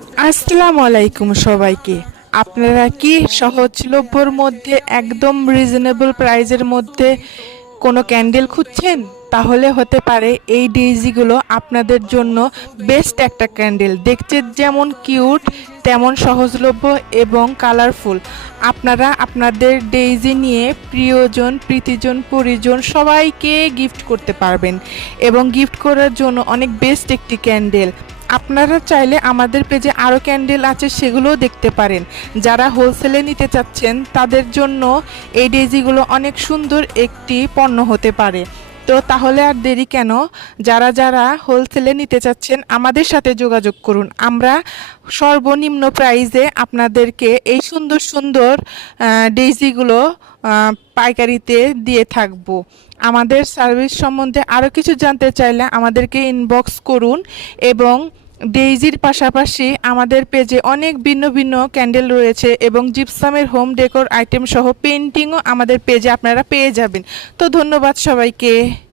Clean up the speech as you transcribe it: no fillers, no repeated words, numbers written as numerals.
আসসালামু আলাইকুম সবাইকে। আপনারা কি সহজলভ্যর মধ্যে একদম রিজনেবল প্রাইজের মধ্যে কোনো ক্যান্ডেল খুঁজছেন? তাহলে হতে পারে এই ডেইজিগুলো আপনাদের জন্য বেস্ট একটা ক্যান্ডেল। দেখতে যেমন কিউট তেমন সহজলভ্য এবং কালারফুল। আপনারা আপনাদের ডেইজি নিয়ে প্রিয়জন, প্রীতিজন, পরিজন সবাইকে গিফট করতে পারবেন এবং গিফট করার জন্য অনেক বেস্ট একটি ক্যান্ডেল। আপনারা চাইলে আমাদের পেজে আরও ক্যান্ডেল আছে, সেগুলোও দেখতে পারেন। যারা হোলসেলে নিতে চাচ্ছেন তাদের জন্য এই ডেজিগুলো অনেক সুন্দর একটি পণ্য হতে পারে। তো তাহলে আর দেরি কেন? যারা যারা হোলসেলে নিতে চাচ্ছেন আমাদের সাথে যোগাযোগ করুন। আমরা সর্বনিম্ন প্রাইসে আপনাদেরকে এই সুন্দর সুন্দর ডেইজিগুলো পাইকারিতে দিয়ে থাকবো। আমাদের সার্ভিস সম্বন্ধে আরও কিছু জানতে চাইলে আমাদেরকে ইনবক্স করুন এবং ডেইজির পাশাপাশি আমাদের পেজে অনেক ভিন্ন ভিন্ন ক্যান্ডেল রয়েছে এবং জিপসামের হোম ডেকোর আইটেম সহ পেন্টিংও আমাদের পেজে আপনারা পেয়ে যাবেন। তো ধন্যবাদ সবাইকে।